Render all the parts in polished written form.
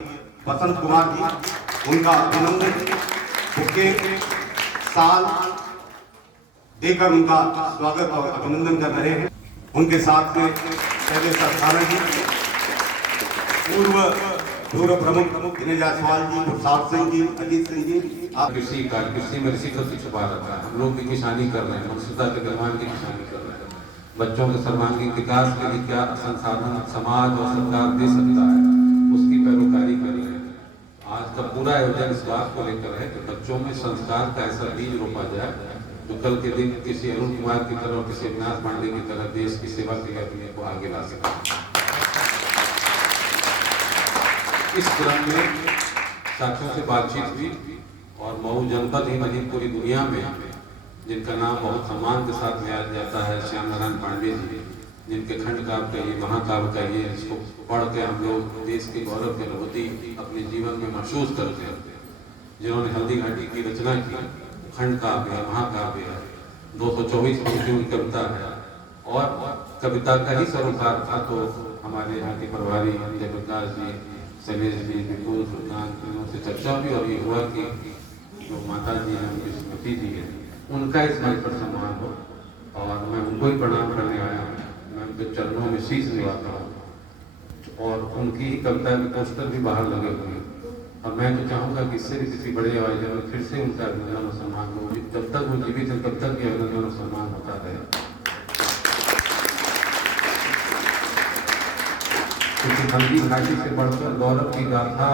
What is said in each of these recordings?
वसंत कुमार जी, उनका अभिनंदन बुके साल देकर उनका स्वागत और अभिनंदन कर रहे हैं। उनके साथ में पहले सरकार जी, पूर्व प्रमुख दिनेश जायसवाल जी, प्रसाद सिंह जी, अजीत सिंह जी। आप कृषि में ऋषि को छुपा रखा है। हम लोग भी किसानी कर रहे हैं, मनुष्यता के निर्माण की किसानी कर रहे हैं। बच्चों के सर्वांगीण विकास के लिए क्या संसाधन समाज और सरकार दे सकता है, उसकी पैरोकारी कर रहे हैं। आज का पूरा आयोजन इस बात को लेकर है कि बच्चों में संस्कार का ऐसा बीज रोपा जाए जो कल के दिन किसी अरुण कुमार की तरह, किसी अविनाश पांडे की तरह देश की सेवा के लिए अपने को आगे ला सके। इस क्रम में साथियों से बातचीत हुई और मऊ जनपद ही नहीं पूरी दुनिया में जिनका नाम बहुत सम्मान के साथ लिया जाता है, श्याम नारायण पांडे जी, जिनके खंड काव्य कहिए, महाकाव्य कहिए, जिसको पढ़ के हम लोग देश के गौरव की अनुभूति अपने जीवन में महसूस करते हैं, जिन्होंने हल्दी घाटी की रचना की, खंड काव्य है, महाकाव्य है, 224 पंक्तियों की कविता है और कविता का ही सरोकार था। तो हमारे यहाँ के प्रभारी जयप्रकाश जी, शैलेश जी, विपुल सुल्तान से चर्चा भी और ये हुआ कि जो माता जी हैं, उनकी स्मृति जी है, उनका इस मंच पर सम्मान हो और मैं उनको ही प्रणाम करने आया हूँ। मैं उनके चरणों में शीश निभाता हूँ और उनकी ही कविता के पोस्टर भी बाहर लगे हुए हैं और मैं तो चाहूँगा कि इससे भी किसी बड़े आयोजन में फिर से उनका अभिनंदन और सम्मान हो। जब तक वो जीवित है तब तक भी अभिनंदन और सम्मान होता रहे, क्योंकि हल्दी घाटी से बढ़कर गौरव की गाथा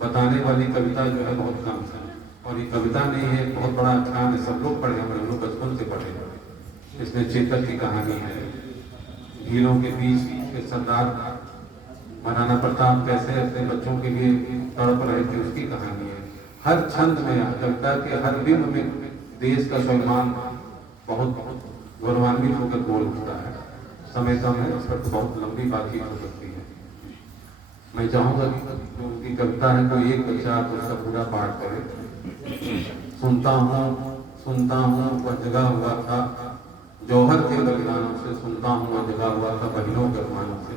बताने वाली कविता जो है बहुत कम है। और ये कविता नहीं है, बहुत बड़ा अख्यान है, सब लोग पढ़े, हम लोग बचपन से पढ़े। इसमें चेतक की कहानी है, भीलों के बीच के सरदार महाराणा प्रताप कैसे अपने बच्चों के लिए तड़प रहे थे, उसकी कहानी है। हर छंद में, कविता के हर बिंब में देश का सम्मान बहुत गौरवान्वित होकर बोल उठता है। समय कम है, इस पर तो बहुत लंबी बातचीत हो सकती है। मैं चाहूँगा कि जो उनकी कविता है कोई एक बच्चा आप उसका पूरा पाठ करे। सुनता हूँ वह जगा हुआ था जौहर के बलिदानों से, सुनता हूँ वह जगा हुआ था बहनों के अरमानों से।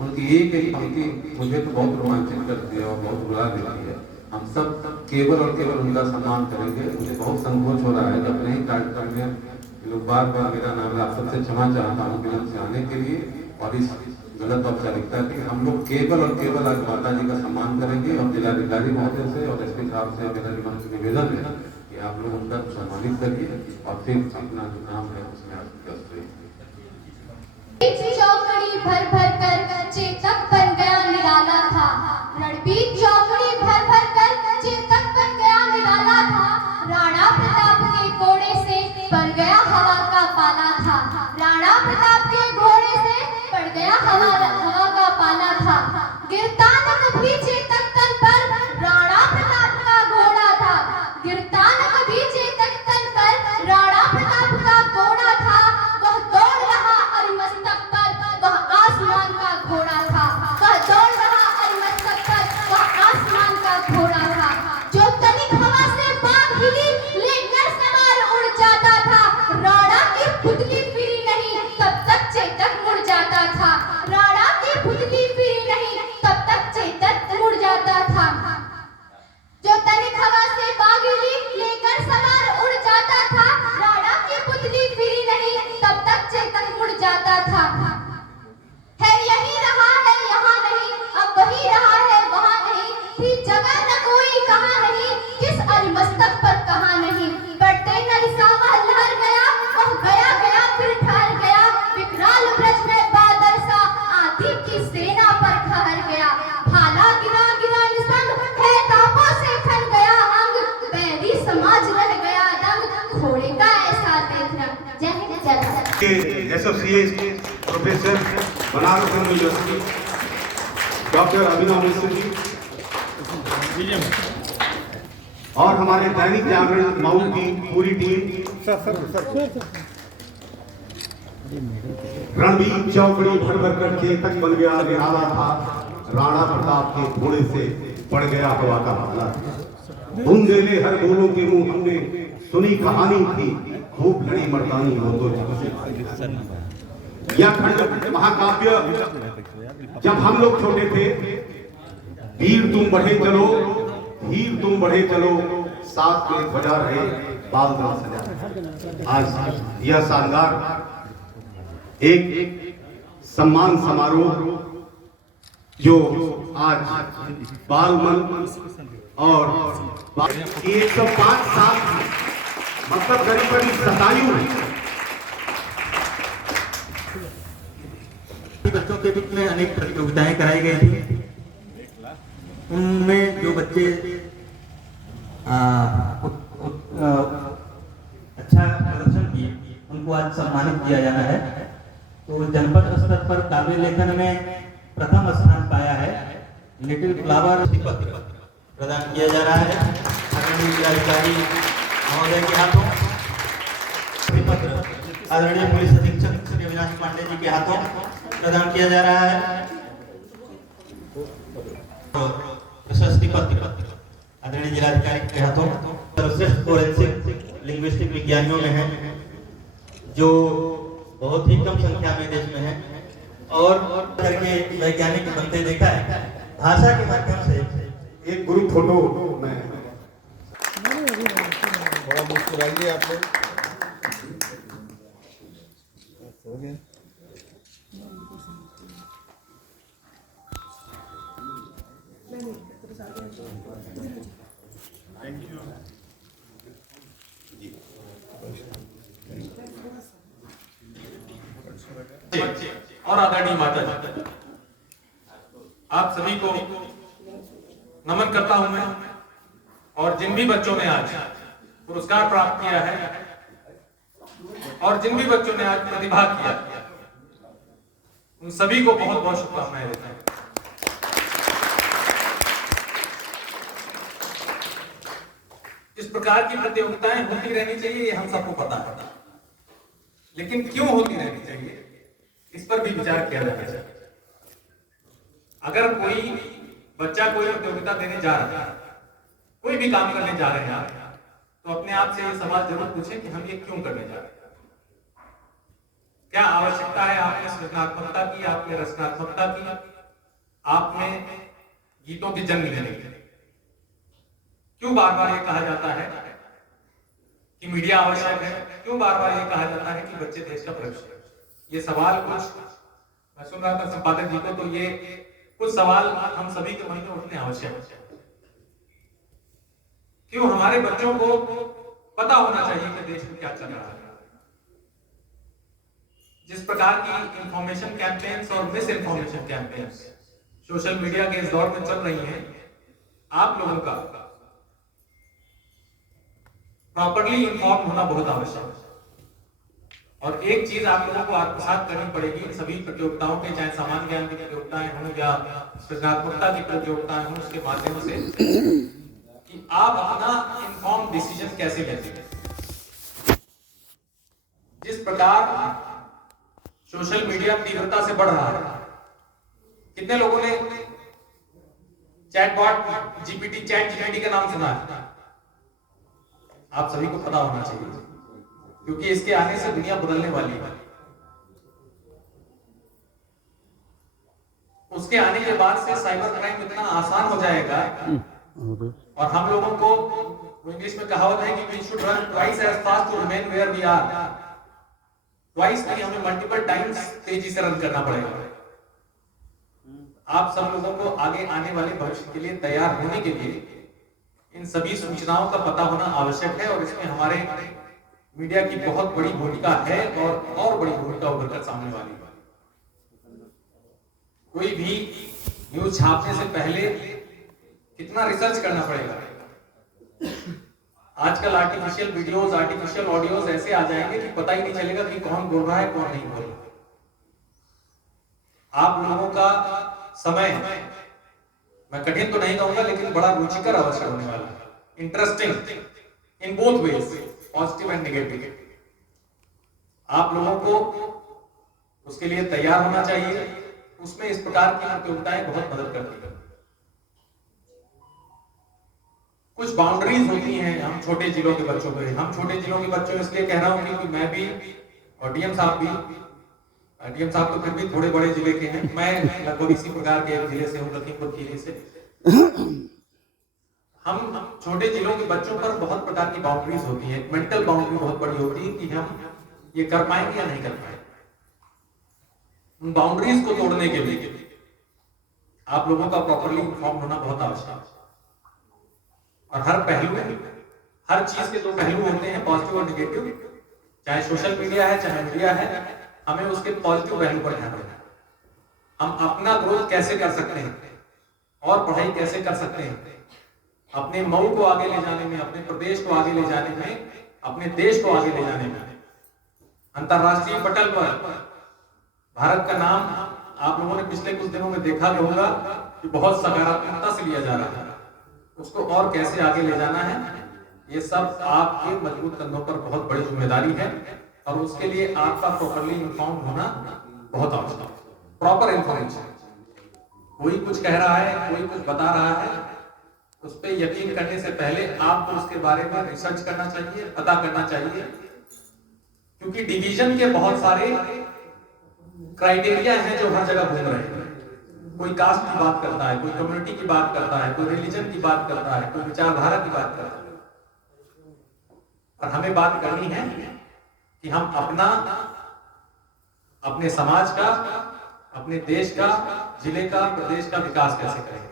उनकी एक एक पंक्ति मुझे तो बहुत रोमांचित करती है और बहुत रुला देती है। हम सब केवल और केवल उनका सम्मान करेंगे। मुझे बहुत संकोच हो रहा है कि अपने ही कार्यक्रम में लोग बार बार मेरा नाम, आप सबसे क्षमा चाहता हूँ विलंब से आने के लिए और इस गलत औपचारिकता की। हम लोग केवल और केवल आज माता जी का सम्मान करेंगे और जिलाधिकारी महोदय से और एसपी साहब से मेरा निवेदन है कि आप लोग उनका सम्मानित करिए और फिर अपना जो नाम है उसमें आप व्यस्त रहिए। चौकड़ी भर भर कर चेतक बन गया निराला था, रणबीर चौकड़ी भर भर कर चेतक बन गया निराला था। राणा प्रताप के घोड़े से पड़ गया हवा का पाला था, राणा प्रताप के घोड़े से पड़ गया हवा का पाला था। गिरता न कभी चेतक तन पर राणा प्रताप का घोड़ा था, गिरता न कभी चेतक तन पर राणा प्रताप का घोड़ा था। वह दौड़ रहा और मस्तक पर वह आसमान का घोड़ा था, वह दौड़ रहा और मस्तक पर वह आसमान का घोड़ा था। जो तनिक हवा से बाग हिली लेकर सवार उड़ जाता था, राणा की पुतली फिरी नहीं तब तक चेतक मुड़ जाता था, राणा की पुतली फिरी नहीं तब तक चेतक मुड़ जाता था। जो तनिक हवा से बाग हिली लेकर सवार उड़ जाता था, राणा की पुतली फिरी नहीं तब तक चेतक मुड़ जाता था। है यही रहा है यहाँ नहीं, अब वही रहा है वहाँ नहीं, थी जगह न कोई कहाँ नहीं, किस अरिमस्तक पर कहाँ नहीं। बढ़ते न रिसावा लहर गया, वह गया गया फिर ठहर गया, विकराल ब्रज में बादल सा आदि की सेना पर ठहर गया। भाला गिरा गिरा निसंग है तापों से खन गया अंग, बैरी समाज रह गया दंग, घोड़े का ऐसा देखना। Jai Hind Jai Bharat. Associate professor Banaras university doctor Abhinav Mishra ji और हमारे दैनिक जागरण मऊ की पूरी टीम। रणबीर चौकड़ी भर भर कर चेतक बन गया निराला था, राणा प्रताप के घोड़े से पड़ गया हवा का पाला। बुंदेले हर बोलों के मुंह हमने सुनी कहानी थी, खूब लड़ी मर्दानी हो तो यह खंड महाकाव्य जब हम लोग छोटे थे वीर तुम बढ़े चलो, हीर तुम बढ़े चलो, साथ में ध्वजा रहे बाल दल सजा। आज यह शानदार एक सम्मान समारोह जो आज बालमन और 105 साल मतलब करीब करीब 27 बच्चों के बीच में अनेक प्रतियोगिताएं कराई गई थी। उनमें जो बच्चे अच्छा प्रदर्शन किए उनको आज सम्मानित किया जाना है। तो जनपद स्तर पर काव्य लेखन में प्रथम स्थान पाया है लिटिल फ्लावर प्रदान किया जा रहा है आदरणीय जिलाधिकारी महोदय के हाथों। आदरणीय पुलिस अधीक्षक श्री अविनाश पांडे जी के हाथों प्रदान किया जा रहा है प्रशस्ति पत्र आदरणीय जिलाधिकारी के हाथों। सर्वश्रेष्ठ फोरेंसिक लिंग्विस्टिक विज्ञानियों में है जो बहुत ही कम संख्या में देश में है और करके वैज्ञानिक बनते देखा है भाषा के माध्यम से। एक ग्रुप फोटो में बड़ा मुस्कुराइए आप लोग। हो गया। और आदरणीय माता जी, आप सभी को नमन करता हूं मैं। और जिन भी बच्चों ने आज पुरस्कार प्राप्त किया है और जिन भी बच्चों ने आज प्रतिभा किया, उन सभी को बहुत बहुत शुभकामनाएं देता हूं। इस प्रकार की प्रतियोगिताएं होती रहनी चाहिए, ये हम सबको पता है, लेकिन क्यों होती रहनी चाहिए इस पर भी विचार किया जाना चाहिए। अगर कोई बच्चा कोई प्रतियोगिता देने जा रहा है, कोई भी काम करने जा रहे हैं, तो अपने आप से ये सवाल जरूर पूछें कि हम ये क्यों करने जा रहे हैं। क्या आवश्यकता है आप में सृजनात्मकता की, आप में रचनात्मकता की, आप में गीतों की जन्म लेने की? क्यों बार बार ये कहा जाता है कि मीडिया आवश्यक है? क्यों बार बार ये कहा जाता है कि बच्चे देश का भविष्य है? ये सवाल कुछ मैं सुन रहा था संपादक जी को, तो ये कुछ सवाल हम सभी के मन में उठने आवश्यक है। क्यों हमारे बच्चों को पता होना चाहिए कि देश में क्या चल रहा है। जिस प्रकार की इंफॉर्मेशन कैंपेन्स और miss information campaigns social media के इस दौर में चल रही हैं, आप लोगों का प्रॉपर्ली इन्फॉर्म होना बहुत आवश्यक है। और एक चीज आप लोगों को आत्मसात करनी पड़ेगी सभी प्रतियोगिताओं के, चाहे सामान्य ज्ञान की प्रतियोगिताएं हों या सृजनात्मकता की प्रतियोगिताएं हों, उसके माध्यम से कि आप अपना इन्फॉर्म डिसीजन कैसे लेते हैं। जिस प्रकार सोशल मीडिया तीव्रता से बढ़ रहा है, कितने लोगों ने चैट जीपीटी का नाम सुना है? आप सभी को पता होना चाहिए, क्योंकि इसके आने से दुनिया बदलने वाली है। उसके आने के बाद से साइबर क्राइम इतना आसान हो जाएगा, और हम लोगों को इंग्लिश में कहावत है कि we should run twice as fast to remain where we are। Twice नहीं, हमें मल्टीपल टाइम्स तेजी से रन करना पड़ेगा। आप सब लोगों को आगे आने वाले भविष्य के लिए तैयार होने के लिए इन सभी सूचनाओं का पता होना आवश्यक है, और इसमें हमारे मीडिया की बहुत बड़ी भूमिका है और बड़ी भूमिका उभर कर सामने वाली है। कोई भी न्यूज छापने से पहले कितना रिसर्च करना पड़ेगा। आजकल आर्टिफिशियल वीडियोस, आर्टिफिशियल ऑडियोज ऐसे आ जाएंगे कि पता ही नहीं चलेगा कि कौन बोल रहा है कौन नहीं बोल रहा है। आप लोगों का समय, मैं कठिन तो नहीं कहूंगा, लेकिन बड़ा रुचिकर अवसर होने वाला है, interesting in both ways, positive and negative. आप लोगों को उसके लिए तैयार होना चाहिए। उसमें इस प्रकार की प्रतियोगिताएं बहुत मदद करती है। कुछ बाउंड्रीज होती हैं हम छोटे जिलों के बच्चों पे। हम छोटे जिलों के बच्चों इसलिए कह रहा हूं क्योंकि मैं भी और डीएम साहब तो फिर भी थोड़े बड़े जिले के हैं। मैं लगभग इसी प्रकार के जिले से हूं, लखीमपुर खीरी से। हम छोटे जिलों के बच्चों पर बहुत प्रकार की बाउंड्रीज होती है, मेंटल बाउंड्री बहुत बड़ी होती है कि हम ये कर पाएंगे या नहीं कर पाएंगे। उन बाउंड्रीज को तोड़ने के लिए आप लोगों का प्रॉपरली इन्फॉर्म होना बहुत आवश्यक है। और हर पहलू, हर चीज के दो पहलू होते हैं, पॉजिटिव और निगेटिव। चाहे सोशल मीडिया है, चाहे मीडिया है, हमें उसके पॉजिटिव पहलू पर ध्यान देना है। हम अपना ग्रोथ कैसे कर सकते हैं और पढ़ाई कैसे कर सकते हैं, अपने मऊ को आगे ले जाने में, अपने प्रदेश को आगे ले जाने में, अपने देश को आगे ले जाने में। अंतरराष्ट्रीय पटल पर भारत का नाम आप लोगों ने पिछले कुछ दिनों में देखा भी होगा कि बहुत सकारात्मकता से लिया जा रहा है। उसको और कैसे आगे ले जाना है, ये सब आपके मजबूत कंधों पर बहुत बड़ी जिम्मेदारी है और उसके लिए आपका प्रॉपरली इन्फॉर्म होना बहुत आवश्यक है। प्रॉपर इन्फॉर्मेशन, कोई कुछ कह रहा है, कोई कुछ बता रहा है, उस पर यकीन करने से पहले आपको उसके बारे में रिसर्च करना चाहिए, पता करना चाहिए। क्योंकि डिवीजन के बहुत सारे क्राइटेरिया हैं जो हर जगह घूम रहे हैं। कोई कास्ट की बात करता है, कोई कम्युनिटी की बात करता है, कोई रिलीजन की बात करता है, कोई विचारधारा की बात करता है। और हमें बात करनी है कि हम अपने समाज का, अपने देश का, जिले का, प्रदेश का विकास कैसे करेंगे।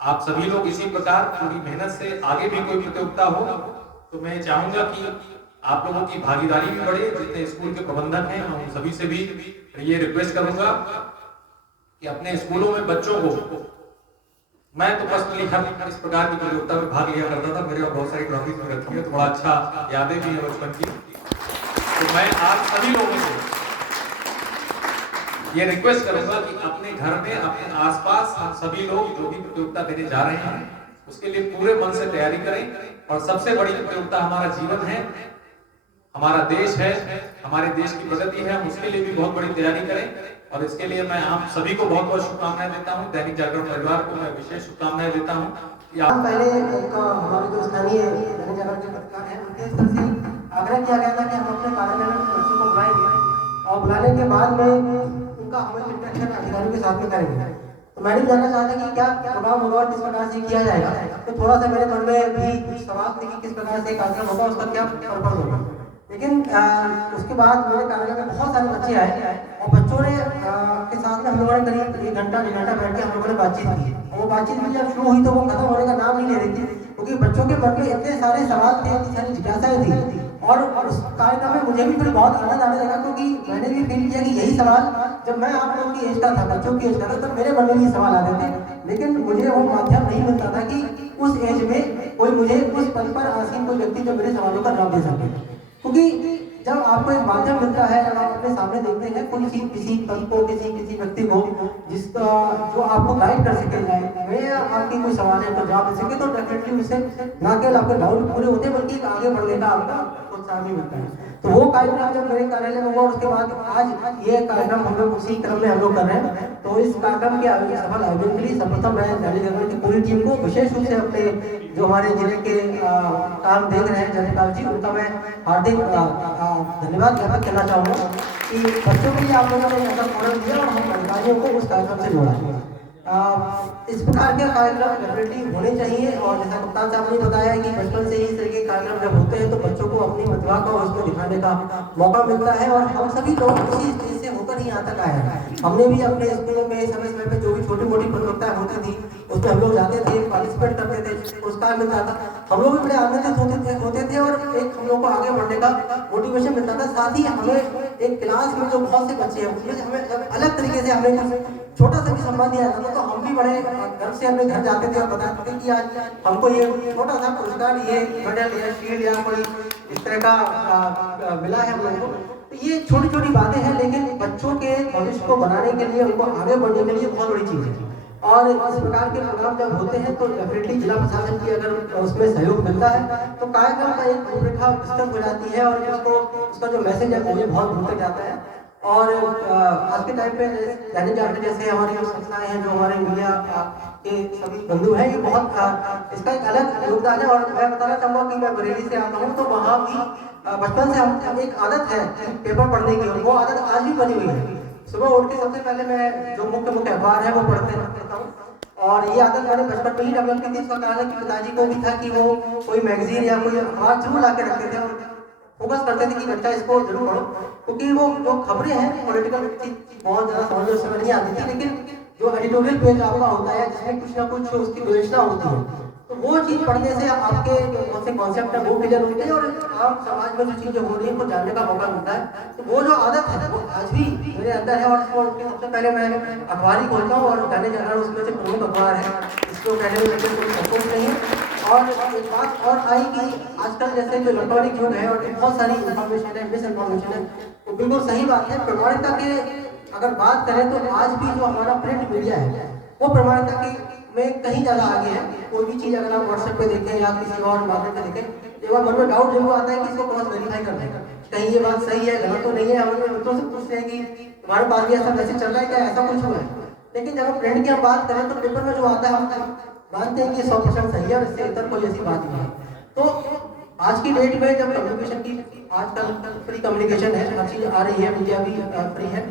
आप सभी लोग इसी प्रकार पूरी मेहनत से आगे भी कोई प्रतियोगिता हो तो मैं चाहूंगा कि आप लोगों की भागीदारी भी बढ़े। जितने स्कूल के प्रबंधक हैं, मैं उन सभी से भी ये रिक्वेस्ट करूंगा कि अपने स्कूलों में बच्चों को, मैं तो पर्सनली हर इस प्रकार की प्रतियोगिता में भाग लिया करता था, मेरे बहुत सारी ट्रॉफी भी रखी है, तो बड़ा अच्छा यादें भी है बचपन की। तो मैं आप सभी लोगों से ये रिक्वेस्ट करूंगा कि अपने घर में, अपने आसपास हम सभी लोग जो भी प्रतियोगिता देने जा रहे हैं उसके लिए पूरे मन से तैयारी करें। और सबसे बड़ी प्रतियोगिता हमारा जीवन है, हमारा देश है, हमारे देश की प्रगति है, हम उसके लिए भी बहुत बड़ी तैयारी करें। और इसके लिए मैं आप सभी को बहुत बहुत शुभकामनाएं देता हूं। दैनिक जागरण परिवार को मैं विशेष शुभकामनाएं देता हूं कि आप पहले हमारे जो स्थानीय दैनिक जागरण के पत्रकार हैं उनके स्तर से आग्रह किया गया था कि हम अपने कार्यालय में बच्चों को बुलाएंगे और बुलाने के बाद में उनका हम इंटरेक्शन अधिकारियों के साथ में करेंगे। तो मैंने जानना चाहता कि क्या प्रोग्राम होगा और किस प्रकार से किया जाएगा। तो थोड़ा सा मेरे मन में भी कुछ सवाल थे कि किस प्रकार से कार्यक्रम होगा, उसका क्या पर्पज होगा। लेकिन उसके बाद मेरे कार्यालय में बहुत सारे बच्चे आए और बच्चों ने के साथ में हम लोगों ने करीब 1 घंटा 1.5 घंटा बैठ के हम लोगों ने बातचीत की। और वो बातचीत भी जब शुरू हुई तो वो खत्म होने का नाम नहीं ले रही थी, क्योंकि बच्चों के मन में इतने सारे सवाल थे, इतनी सारी जिज्ञासाएं थी। और उस कार्यक्रम में मुझे भी फिर बहुत आनंद आने लगा, क्योंकि मैंने भी फील किया कि यही सवाल जब मैं आप लोगों की एज का था, बच्चों की एज का था, तब मेरे मन में भी सवाल आते थे। लेकिन मुझे वो माध्यम नहीं मिलता था कि उस एज में कोई मुझे उस पद पर आसीन कोई व्यक्ति जो मेरे सवालों का जवाब दे सके। क्योंकि जब आपको एक माध्यम मिलता है, जब आप अपने सामने देखते हैं कोई चीज, किसी पद को, किसी व्यक्ति को जिसका जो आपको गाइड कर सके, मैं आपकी कोई सवाल है तो जवाब दे सके, तो डेफिनेटली उससे न केवल आपके डाउट पूरे होते हैं बल्कि आगे बढ़ने का आपका प्रोत्साहन भी मिलता है। तो वो कार्यक्रम जब मेरे कार्यालय में हुआ, उसके बाद आज ये कार्यक्रम हम लोग उसी क्रम में हम लोग कर रहे हैं। तो इस कार्यक्रम के सफल आयोजन के लिए सर्वप्रथम मैं दैनिक जागरण की पूरी टीम को, विशेष रूप से अपने जो हमारे जिले के काम देख रहे हैं जयपाल जी, उनका मैं हार्दिक धन्यवाद ज्ञापन करना चाहूँगा कि बच्चों के लिए आप लोगों ने ऐसा फोरम दिया और हम अधिकारियों को उस कार्यक्रम से जोड़ा। इस प्रकार के कार्यक्रम डेफिनेटली होने चाहिए। और जैसा कप्तान साहब ने बताया है कि बचपन से ही इस तरह के कार्यक्रम जब होते हैं तो बच्चों को अपनी प्रतिभा को उसमें दिखाने का मौका मिलता है। और हम सभी लोग इसी स्टेज से होकर ही यहाँ तक आए हैं। हमने भी अपने स्कूलों में समय समय पर जो भी छोटी मोटी प्रतियोगिताएं होती थी उसमें हम लोग जाते थे, पार्टिसिपेट करते थे, पुरस्कार मिलता था, हम लोग भी बड़े आनंदित होते थे और एक हम लोग को आगे बढ़ने का मोटिवेशन मिलता था। साथ ही हमें एक क्लास में जो बहुत से बच्चे हैं उसमें हमें अलग तरीके से हमें छोटा सा भी सम्मान दिया जाता था, तो हम भी बड़े गर्व से अपने घर जाते थे और बताते थे कि आज हमको ये छोटा सा पुरस्कार, ये मेडल या शील्ड या कोई इस तरह का मिला है हम लोगों को। तो ये छोटी छोटी बातें हैं, लेकिन बच्चों के भविष्य को बनाने के लिए, उनको आगे बढ़ने के लिए बहुत बड़ी चीज़ है। और इस प्रकार के प्रोग्राम जब होते हैं तो डेफिनेटली जिला प्रशासन की अगर उसमें सहयोग मिलता है तो कार्यक्रम का एक रूपरेखा विस्तृत हो जाती है और उसका जो मैसेज है वो भी बहुत दूर तक जाता है। और आज के टाइम पे दैनिक जागरण जैसे हमारी जो संस्थाएं हैं, जो हमारे मीडिया के सभी बंधु हैं, ये बहुत इसका एक अलग योगदान है। और मैं बताना चाहूँगा कि मैं बरेली से आता हूँ, तो वहाँ भी बचपन से हम एक आदत है पेपर पढ़ने की, और वो आदत आज भी बनी हुई है। सुबह उठ के सबसे पहले मैं जो मुख्य अखबार है वो पढ़ता हूँ। और ये आदत मैंने बचपन में ही डेवलप की थी। इसका कारण है कि पिताजी को भी था कि वो कोई मैगजीन या कोई अखबार जरूर ला के रखते थे और फोकस करते थे कि बच्चा इसको जरूर पढ़ो, क्योंकि वो जो खबरें हैं पॉलिटिकल चीज बहुत ज़्यादा समझ में उस समय नहीं आती थी, लेकिन जो एडिटोरियल पेज आपका होता है जिसमें कुछ ना कुछ उसकी विवेचना होती है, तो वो चीज़ पढ़ने से आपके जो बहुत से कॉन्सेप्ट है वो क्लियर होते हैं और आम समाज में जो चीज़ें हो रही है वो जानने का मौका मिलता है। तो वो जो आदत है वो आज भी मेरे अंदर है और सबसे पहले मैं अखबार ही खोलता हूँ और दैनिक जागरण उसमें से प्रमुख अखबार है, इसको कहने में मुझे कोई संकोच नहीं है। और एक बात और आई कि आजकल जैसे जो इलेक्ट्रॉनिक युग है और बहुत सारी इंफॉर्मेशन है, मिस इन्फॉर्मेशन है, तो बिल्कुल सही बात है। प्रमाणिकता के अगर बात करें तो आज भी जो हमारा प्रिंट मीडिया है वो प्रमाणिकता की में कहीं ज़्यादा आगे है। कोई भी चीज़ अगर आप व्हाट्सएप पे देखें या किसी और माध्यम से देखें, एक बार मन में डाउट जरूर आता है कि इसको क्रॉस वेरीफाई करना है, कहीं ये बात सही है गलत तो नहीं है। हम अपने मित्रों से पूछते हैं कि तुम्हारे पास भी ऐसा मैसेज चल रहा है क्या, ऐसा कुछ हुआ है। लेकिन जब हम प्रिंट की हम बात करें तो पेपर में जो आता है हम मानते हैं कि 100% सही है और इससे इतर कोई ऐसी बात नहीं है। तो आज की डेट में जब कम्युनिकेशन की आजकल फ्री कम्युनिकेशन है, हर चीज़ आ रही है, मीडिया भी फ्री है,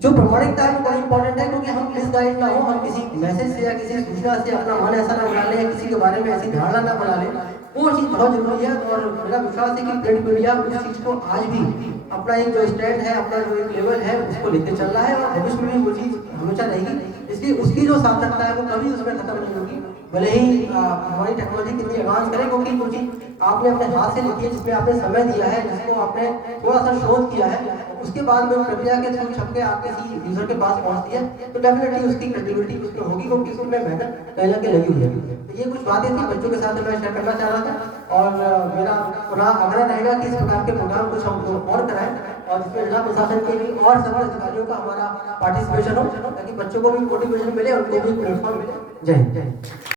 जो प्रमाणिकता है वो बड़ी इंपॉर्टेंट है, क्योंकि हम मिसगाइड ना हो, हम किसी मैसेज से या किसी सूचना से अपना मन ऐसा ना बना लें, किसी के बारे में ऐसी धारणा ना बना लें, वो चीज़ बहुत जरूरी है। और मेरा विश्वास है कि प्रिंट मीडिया उस चीज़ को आज भी अपना एक जो स्टैंड है, अपना जो एक लेवल है उसको लेकर चल रहा है और भविष्य में भी वो चीज़ हमेशा रहेगी। इसलिए उसकी जो सार्थकता है वो कभी उसमें खत्म नहीं होगी, भले ही हमारी टेक्नोलॉजी कितनी एडवांस करे, क्योंकि वो चीज़ आपने अपने हाथ से लिखी है, जिसमें आपने समय दिया है, जिसको आपने थोड़ा सा शोध किया है, उसके बाद में प्रक्रिया के थ्रू छप के आप किसी यूजर के पास पहुंचती है, तो डेफिनेटली उसकी क्रेडिबिलिटी उसमें होगी, क्योंकि उसमें मेहनत कहीं ना कहीं लगी हुई है। तो ये कुछ बातें थी बच्चों के साथ मैं शेयर करना चाह रहा था और मेरा पुनः आग्रह रहेगा कि इस प्रकार के प्रोग्राम कुछ हम लोग और कराएं और इसमें जिला प्रशासन के भी और सभी अधिकारियों का हमारा पार्टिसिपेशन हो, ताकि बच्चों को भी मोटिवेशन मिले और उनको भी प्लेटफॉर्म मिले। जय हिंद।